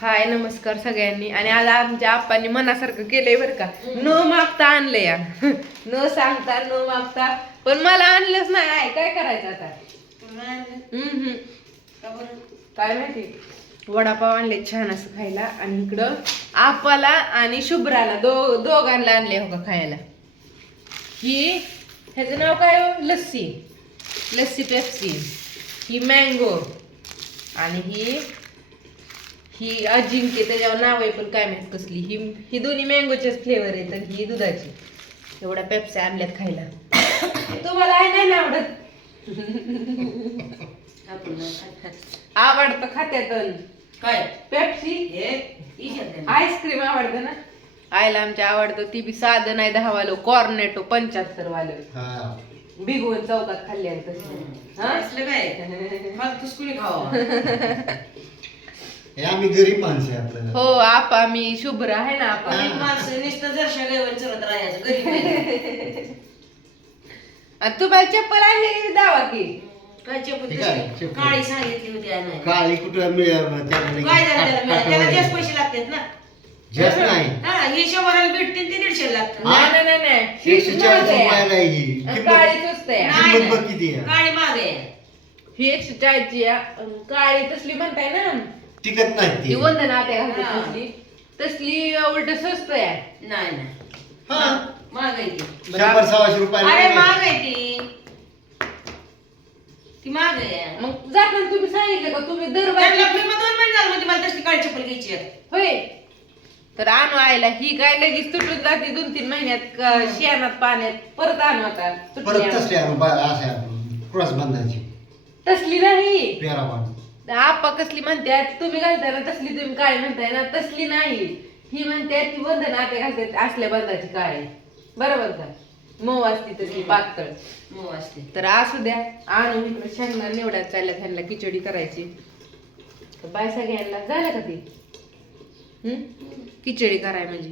हाय नमस्कार सगळ्यांनी. आणि आज आमच्या आप्पांनी मनासारखं केलंय बरं का. न मागता आणलं या. न सांगता न मागता. पण मला आणलंच नाही. आहे काय करायचं आता? हम्म, हम्म. काय माहिती? वडापाव आणले छान असं खायला. आणि इकडं आपाला आणि शुभ्राला दो दोघांना आणले हो का खायला. ही ह्याचं नाव काय हो? लस्सी. लस्सी पेप्सी. ही मँगो आणि ही ही अजिंक्य त्याच्यावर नाव आहे पण काय माहीत कसली. ही ही दोन्ही मँगोचेच फ्लेवर आहेत आणि ही दुधाची. एवढ्या पेप्स्या आणल्यात खायला. तुम्हाला आहे नाही ना आवडत? आवडतं खात्यातून. काय? पेप्सी हे? आईस्क्रीम आवडतं ना? आईला आमच्या आवडतं ती बी साधं नाही दहा वालो कॉर्नेटो पंच्याहत्तर वालं हा. भिगवून चौकात खाल्ली आहे तशी हा? असलं काय? फालतूच कुणी खावा? हे आम्ही गरीब माणसं आहे आपल्याला हो आपा मी शुभ्र आहे ना आपा गरीब माणसं नुसतं जरशा गैवन चलत राहायचं गरीब. आणि तुम्हाला चप्पल आणलेली दावा की? काय ठीक आहे. काळी सांगितली होती आणायला. काळी कुठं मिळेल काय झालं त्याला मिळालं? त्याला जास्त पैसे लागतात ना. जास्त नाही. हा हे शंभराला भेटतील ते दीडशे लागतात नाही नाही नाही, नाही. ही एकशे चाळीस महाग आहे. रुपयाला आहे. ही. आणि किंमत काळी स्वस्त आहे. नाही, किंमत नाही. बघ किती आहे. काळी माग ही एकशे चाळीसची आहे. आणि काळी तसली म्हणताय ना. टिकत नाही ती. वंदना त्या घालतात हा. तसली तसली उलट स्वस्त आहे. नाही नाही. हा. माग आहे ती. शंभर सव्वाशे रुपयाला अरे आहे. माग आहे ती. ती माग आहे. मग जाताना तुम्ही सांगितलं का? तुम्ही त्यांना दरबार मी मग दोन महिने झाले म्हणते मला तसली काळी चप्पल घ्यायची आहे. होय. तर आणू आयला ही काय लगेच तुटून जाते दोन तीन महिन्यात क- शेणात पाण्यात. परत आणू आता. तुटली परत आणू. तसले क्रॉस बांधायची. तसली नाही. पेरा बांध आपा कसली म्हणतात तुम्ही घालताय ना तसली तुम्ही काळी म्हणताय ना तसली नाही. ही म्हणते ती बंधन आता घालतात असल्या बंधाची काळी बरोबर का? मऊ असती तशी पातळ. मऊ असते. तर असू द्या आणू इकडे शेंगणार निवडायला चालल्या त्यांना खिचडी करायची. तर बाय सगळ्यांना झालं का ती? हम्म? खिचडी कराय म्हणजे.